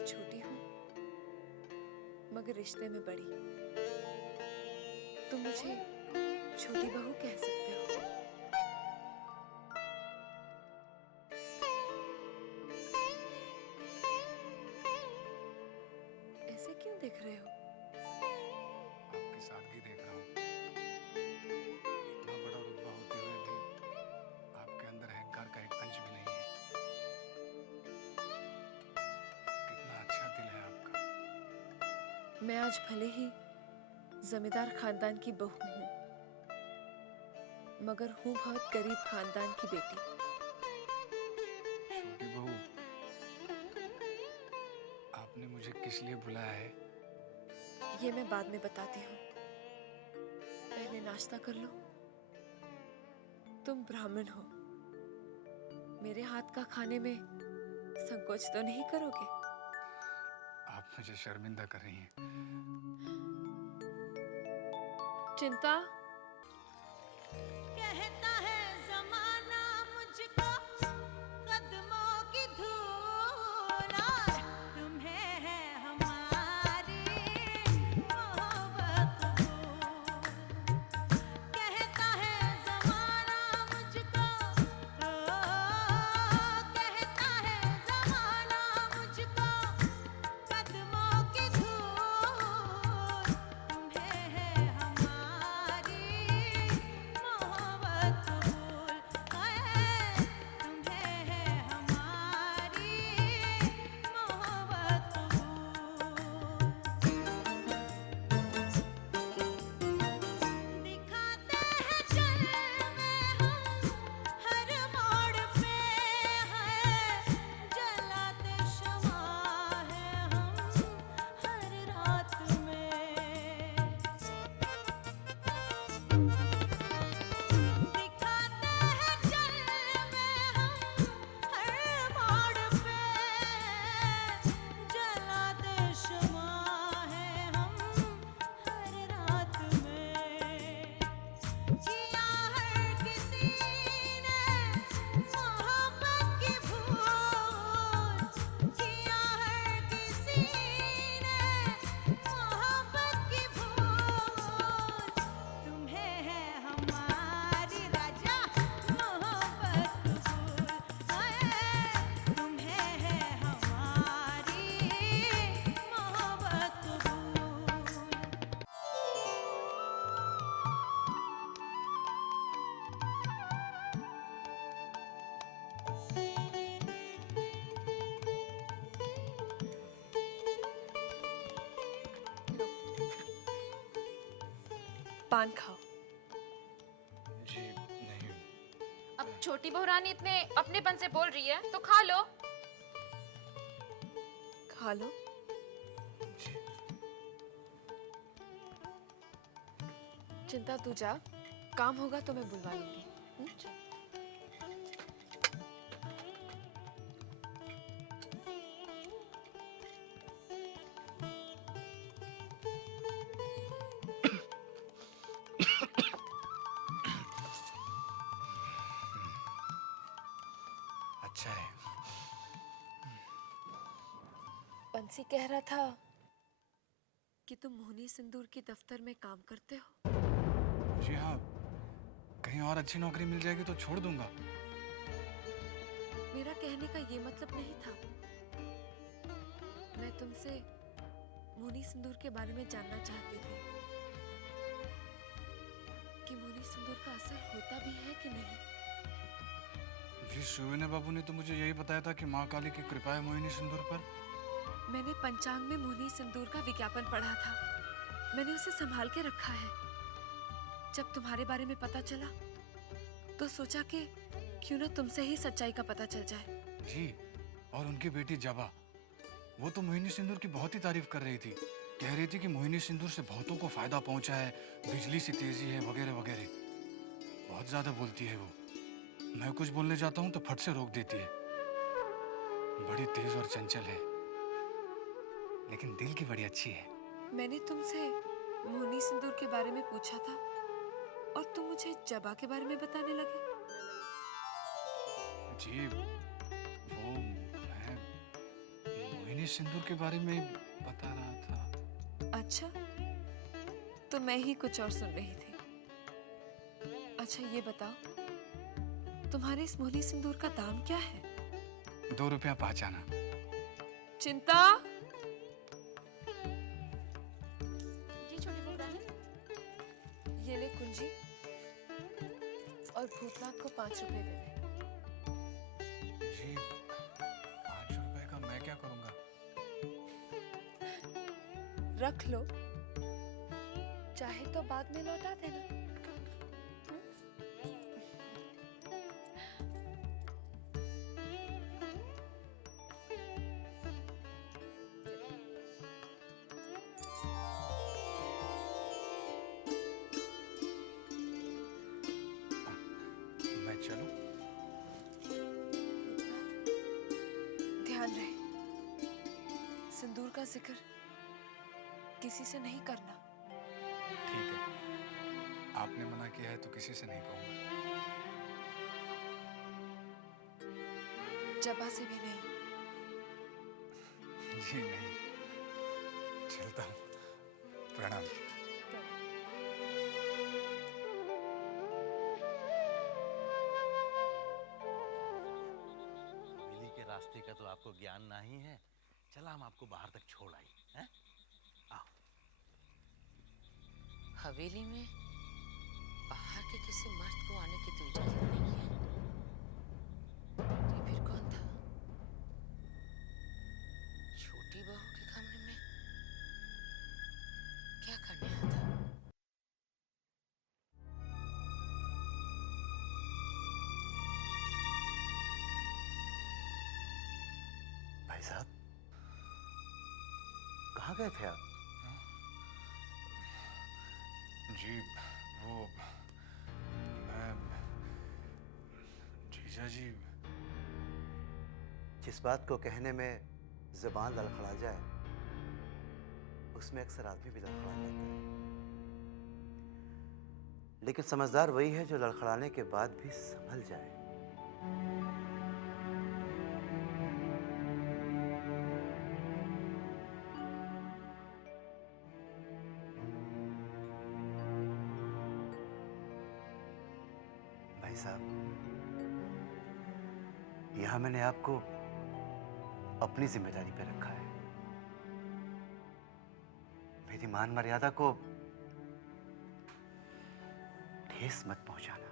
तुमसे छोटी हूँ मगर रिश्ते में बड़ी। तुम मुझे छोटी बहू कह सकते हो। ऐसे क्यों देख रहे हो? आपकी सादगी देख रहा हूँ। इतना बड़ा रुतबा होते हुए भी आपके अंदर है घर का एक अंश भी नहीं है। कितना अच्छा दिल है आपका। मैं आज भले ही जमींदार खानदान की बहू हूँ मगर हूँ बहुत गरीब खानदान की बेटी। छोटी बहू, आपने मुझे किस लिए बुलाया है? ये मैं बाद में बताती हूँ, पहले नाश्ता कर लो। तुम ब्राह्मण हो, मेरे हाथ का खाने में संकोच तो नहीं करोगे? आप मुझे शर्मिंदा कर रही हैं। चिंता कहता है जमाना मुझको कदमों की धूल और तुम्हें है हमारी मोहब्बत कबूल। कहता है जमाना मुझको, कहता है जमाना मुझको कदमों की धूल, तुम्हें है हमारी मोहब्बत कबूल। तुम्हें है हमारी मोहब्बत कबूल। दिखाते हैं जलवे हम हर मोड़ पे है, जलाते शमा है हम हर रात में। दिखाते हैं जलवे हम हर मोड़ पे, जलाते शमा है हम हर रात में। जिया हर किसी ने मोहब्बत की भूल, जिया हर किसी ने मोहब्बत की भूल। तुम्हें है हमारी राजा मोहब्बत कबूल। तुम्हें है हमारी मोहब्बत कबूल। लो, पान खाओ। जी नहीं। अब छोटी बहू रानी इतने अपनेपन से बोल रही है तो खा लो। खा लो। जी। चिंता तू जा, काम होगा तो मैं बुलवा लूंगी। अच्छा है। बंसी कह रहा था कि तुम मोहनी सिंदूर के दफ्तर में काम करते हो। जी हाँ, कहीं और अच्छी नौकरी मिल जाएगी तो छोड़ दूंगा। मेरा कहने का ये मतलब नहीं था। मैं तुमसे मोहनी सिंदूर के बारे में जानना चाहती थी कि मोहनी सिंदूर का असर होता भी है कि नहीं। जी, सुविने बाबू ने तो मुझे यही बताया था कि माँ काली की कृपा है मोहिनी सिंदूर पर। मैंने पंचांग में मोहनी सिंदूर का विज्ञापन पढ़ा था, मैंने उसे संभाल के रखा है। जब तुम्हारे बारे में पता चला तो सोचा कि क्यों ना तुमसे ही सच्चाई का पता चल जाए। जी, और उनकी बेटी जबा, वो तो मोहिनी सिंदूर की बहुत ही तारीफ कर रही थी। कह रही थी कि मोहिनी सिंदूर से बहुतों को फायदा पहुंचा है, बिजली सी तेजी है वगैरह वगैरह। बहुत ज्यादा बोलती है वो। मैं कुछ बोलने जाता हूँ तो फट से रोक देती है। बड़ी तेज और चंचल है, लेकिन दिल की बड़ी अच्छी है। मैंने तुमसे मोहनी सिंदूर के बारे में पूछा था और तुम मुझे जबा के बारे में बताने लगे। जी, वो मैं मोहिनी सिंदूर के बारे में बता रहा था। अच्छा, तो मैं ही कुछ और सुन रही थी। अच्छा ये बताओ, तुम्हारे इस मोहनी सिंदूर का दाम क्या है? 2 रुपया पहचाना। चिंता, जी छोटी बहू रानी। ये ले कुंजी, और भूतनाथ को 5 रुपए दे दे। जी 5 रुपए का मैं क्या करूंगा? रख लो, चाहे तो बाद में लौटा देना। मैं चलूं? ध्यान रहे, सिंदूर का जिक्र किसी से नहीं करना। ठीक है, आपने मना किया है तो किसी से नहीं कहूंगा। जबा से भी नहीं। जी नहीं, चलता हूँ। प्रणाम। हवेली के रास्ते का तो आपको ज्ञान नहीं है। चला हम आपको बाहर तक छोड़ आई हैं? आओ। हवेली में बाहर के किसी मर्द को आने की तो इजाजत नहीं है। ये फिर कौन था? छोटी बहू के कमरे में क्या करने आया था? भाई साहब, कहाँ गए थे आप? जी वो मैं जीजा जी। जिस बात को कहने में जुबान लड़खड़ा जाए, उसमें अक्सर आदमी भी लड़खड़ा जाता है। लेकिन समझदार वही है जो लड़खड़ाने के बाद भी संभल जाए। भाई साहब, यहां मैंने आपको अपनी जिम्मेदारी पे रखा है। मेरी मान मर्यादा को ठेस मत पहुंचाना।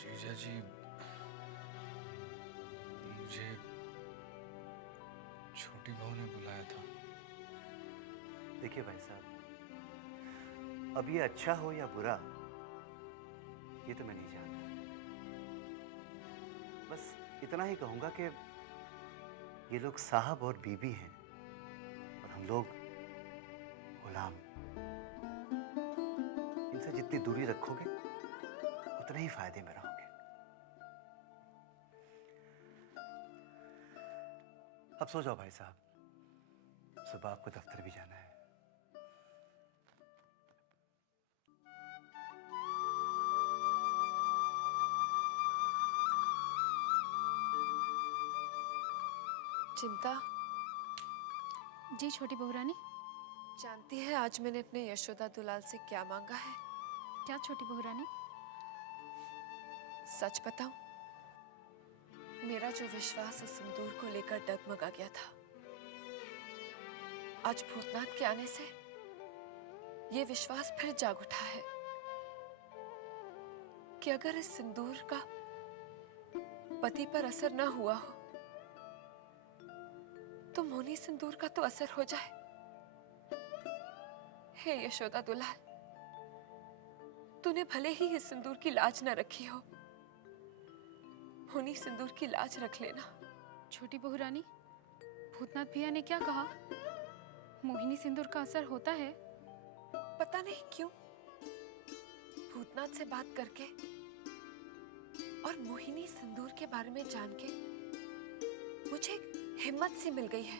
जीजा जी, मुझे छोटी बहू ने बुलाया था। देखिए भाई साहब, अब ये अच्छा हो या बुरा, ये तो मैं नहीं जानता। बस इतना ही कहूंगा कि ये लोग साहब और बीबी हैं और हम लोग गुलाम। इनसे जितनी दूरी रखोगे उतने ही फायदे में रहोगे। अब सो जाओ भाई साहब, सुबह आपको दफ्तर भी जाना है। चिंता, जी छोटी बहू रानी। जानती है आज मैंने अपने यशोदा दुलाल से क्या मांगा है? क्या छोटी बहू रानी? सच बताऊं, मेरा जो विश्वास इस सिंदूर को लेकर डगमगा गया था, आज भूतनाथ के आने से ये विश्वास फिर जाग उठा है कि अगर इस सिंदूर का पति पर असर न हुआ हो तो मोहनी सिंदूर का तो असर हो जाए। हे यशोदा दुलाल, तूने भले ही इस सिंदूर की लाज न रखी हो, मोहनी सिंदूर की लाज रख लेना। छोटी बहू रानी, भूतनाथ भैया ने क्या कहा? मोहिनी सिंदूर का असर होता है? पता नहीं क्यों भूतनाथ से बात करके और मोहिनी सिंदूर के बारे में जान के मुझे एक हिम्मत सी मिल गई है।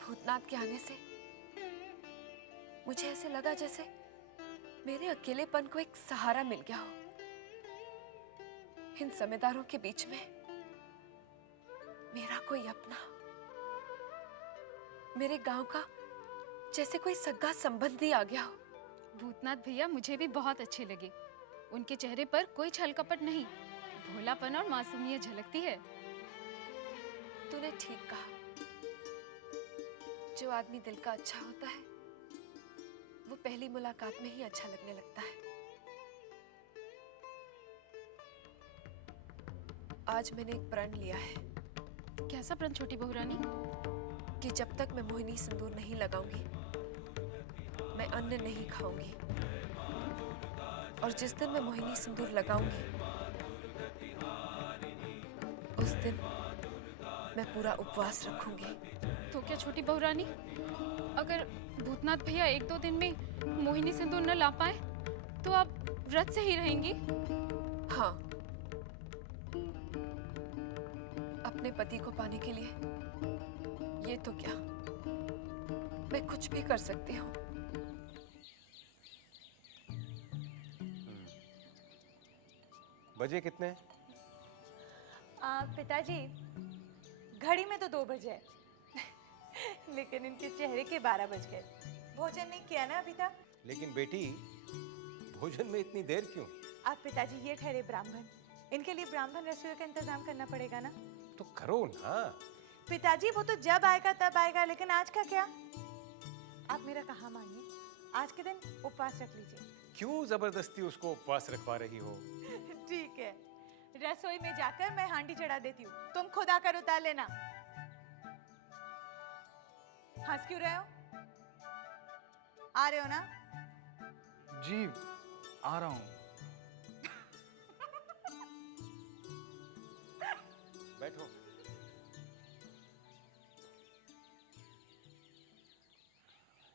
भूतनाथ के आने से मुझे ऐसे लगा जैसे मेरे अकेलेपन को एक सहारा मिल गया हो। इन जमींदारों के बीच में मेरा कोई अपना, मेरे गांव का जैसे कोई सगा संबंधी आ गया हो। भूतनाथ भैया मुझे भी बहुत अच्छे लगे। उनके चेहरे पर कोई छल कपट नहीं, भोलापन और मासूमियत झलकती है। तूने ठीक कहा, जो आदमी दिल का अच्छा होता है वो पहली मुलाकात में ही अच्छा लगने लगता है। आज मैंने एक प्रण लिया है कैसा प्रण छोटी बहू रानी? कि जब तक मैं मोहिनी सिंदूर नहीं लगाऊंगी मैं अन्न नहीं खाऊंगी, और जिस दिन मैं मोहिनी सिंदूर लगाऊंगी उस दिन मैं पूरा उपवास रखूंगी। तो क्या छोटी बहू रानी, अगर भूतनाथ भैया 1-2 दिन में मोहिनी सिंदूर न ला पाए तो आप व्रत से ही रहेंगी? हाँ, अपने पति को पाने के लिए ये तो क्या, मैं कुछ भी कर सकती हूँ। बजे कितने हैं? पिताजी, घड़ी में तो 2 बजे है लेकिन इनके चेहरे के 12 बज गए। भोजन नहीं किया ना अभी तक? लेकिन बेटी, भोजन में इतनी देर क्यों? आप पिताजी ये ठहरे ब्राह्मण, इनके लिए ब्राह्मण रसोई का इंतजाम करना पड़ेगा ना। तो करो ना। पिताजी वो तो जब आएगा तब आएगा, लेकिन आज का क्या? आप मेरा कहा मानिए, आज के दिन उपवास रख लीजिए। क्यों जबरदस्ती उसको उपवास रखवा रही हो? ठीक है, रसोई में जाकर मैं हांडी चढ़ा देती हूँ, तुम खुद आकर उतार लेना। हंस क्यों रहे हो? आ रहे हो ना? जी आ रहा हूँ। बैठो।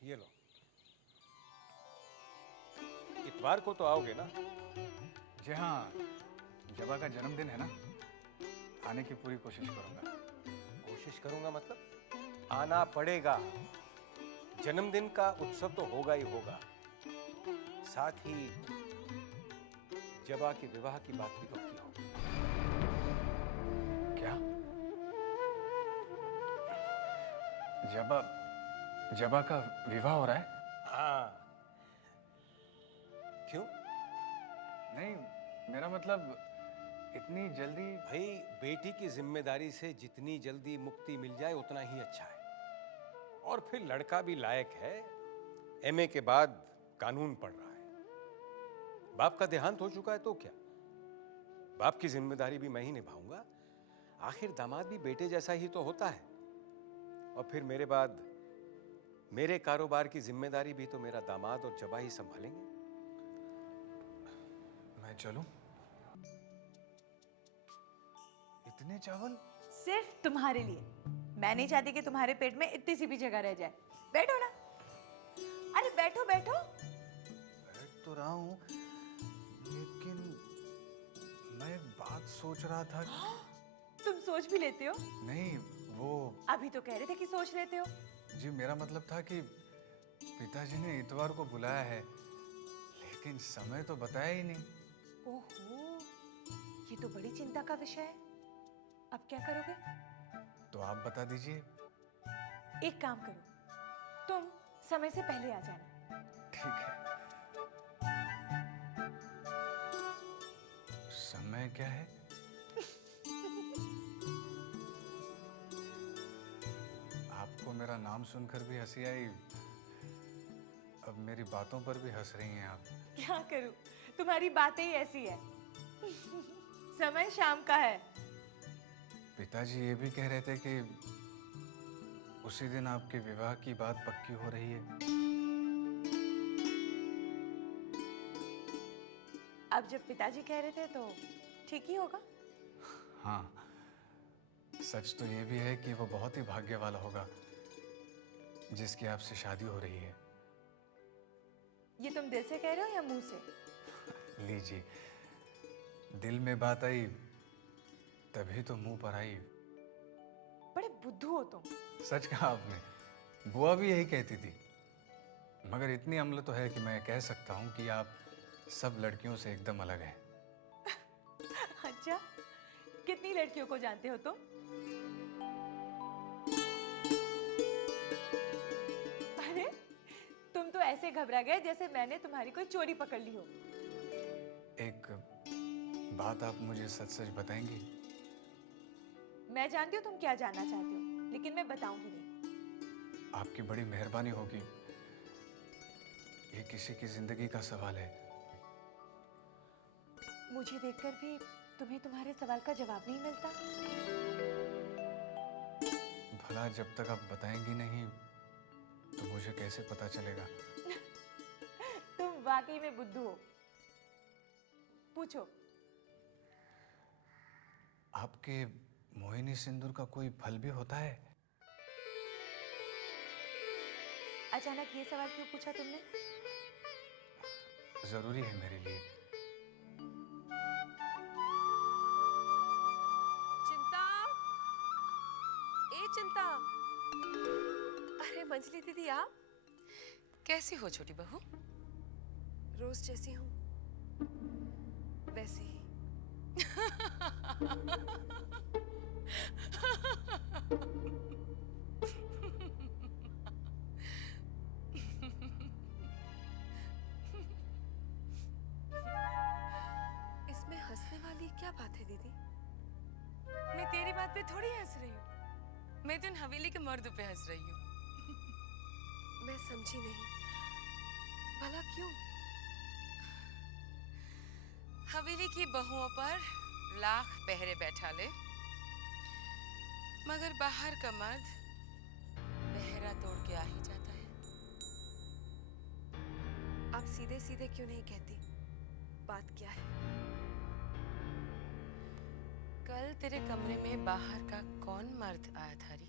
ये लो। इतवार को तो आओगे ना? जी हाँ, जबा का जन्मदिन है ना, आने की पूरी कोशिश करूंगा। कोशिश करूंगा मतलब? आना पड़ेगा। जन्मदिन का उत्सव तो होगा ही होगा, साथ ही जबा के विवाह की बात भी पक्की होगी। क्या? जबा का विवाह हो रहा है? हाँ। क्यों? नहीं, मेरा मतलब इतनी जल्दी। भाई, बेटी की जिम्मेदारी से जितनी जल्दी मुक्ति मिल जाए उतना ही अच्छा है। और फिर लड़का भी लायक है, एमए के बाद कानून पढ़ रहा है। बाप का देहांत हो चुका है तो क्या, बाप की जिम्मेदारी भी मैं ही निभाऊंगा। आखिर दामाद भी बेटे जैसा ही तो होता है। और फिर मेरे बाद मेरे कारोबार की जिम्मेदारी भी तो मेरा दामाद और जबा ही संभालेंगे। मैं चलूं? इतने चावल? सिर्फ तुम्हारे लिए। मैं नहीं चाहती कि तुम्हारे पेट में इतनी सी भी जगह रह जाए। बैठो ना। अरे बैठो बैठो। बैठ तो रहा हूं, लेकिन मैं एक बात सोच रहा था। तुम सोच भी लेते हो? नहीं, वो अभी तो कह रहे थे कि सोच लेते हो। जी, मेरा मतलब था कि पिताजी ने इतवार को बुलाया है, लेकिन समय तो बताया ही नहीं। ओहो, ये तो बड़ी चिंता का विषय है। अब क्या करोगे? तो आप बता दीजिए। एक काम करो, तुम समय से पहले आ जाना। ठीक है। समय क्या है? आपको मेरा नाम सुनकर भी हंसी आई, अब मेरी बातों पर भी हंस रही हैं आप। क्या करूं, तुम्हारी बातें ही ऐसी है। समय शाम का है। पिताजी ये भी कह रहे थे कि उसी दिन आपके विवाह की बात पक्की हो रही है। अब जब पिताजी कह रहे थे तो ठीक ही होगा। हाँ, सच तो ये भी है कि वो बहुत ही भाग्य वाला होगा जिसकी आपसे शादी हो रही है। ये तुम दिल से कह रहे हो या मुंह से? लीजिए, दिल में बात आई तभी तो मुंह पर आई। बड़े बुद्धू हो तुम। सच कहा आपने, बुआ भी यही कहती थी। मगर इतनी अम्ल तो है कि मैं कह सकता हूँ कि आप सब लड़कियों से एकदम अलग हैं। अच्छा अच्छा, कितनी लड़कियों को जानते हो तुम? अरे तुम तो ऐसे घबरा गए जैसे मैंने तुम्हारी कोई चोरी पकड़ ली हो। एक बात आप मुझे सच सच बताएंगी? मैं जानती हूँ तुम क्या जानना चाहते हो, लेकिन मैं बताऊंगी नहीं। आपकी बड़ी मेहरबानी होगी। ये किसी की जिंदगी का सवाल है। मुझे देखकर भी तुम्हें तुम्हारे सवाल का जवाब नहीं मिलता। भला जब तक आप बताएंगी नहीं तो मुझे कैसे पता चलेगा? तुम वाकई में बुद्धू हो। पूछो। आपके मोहिनी सिंदूर का कोई फल भी होता है? अचानक ये सवाल क्यों पूछा तुमने? जरूरी है मेरे लिए। चिंता, ए चिंता। अरे मंजली दीदी, आप कैसी हो छोटी बहू? रोज जैसी हूँ वैसी ही। इसमें हंसने वाली क्या बात है दीदी? मैं तेरी बात पे थोड़ी हंस रही हूँ, मैं तो इन हवेली के मर्द पे हंस रही हूँ। मैं समझी नहीं, भला क्यों? हवेली की बहुओं पर लाख पहरे बैठा ले, मगर बाहर का मर्द पहरा तोड़ के आ ही जाता है। आप सीधे सीधे क्यों नहीं कहती बात क्या है? कल तेरे कमरे में बाहर का कौन मर्द आया था री?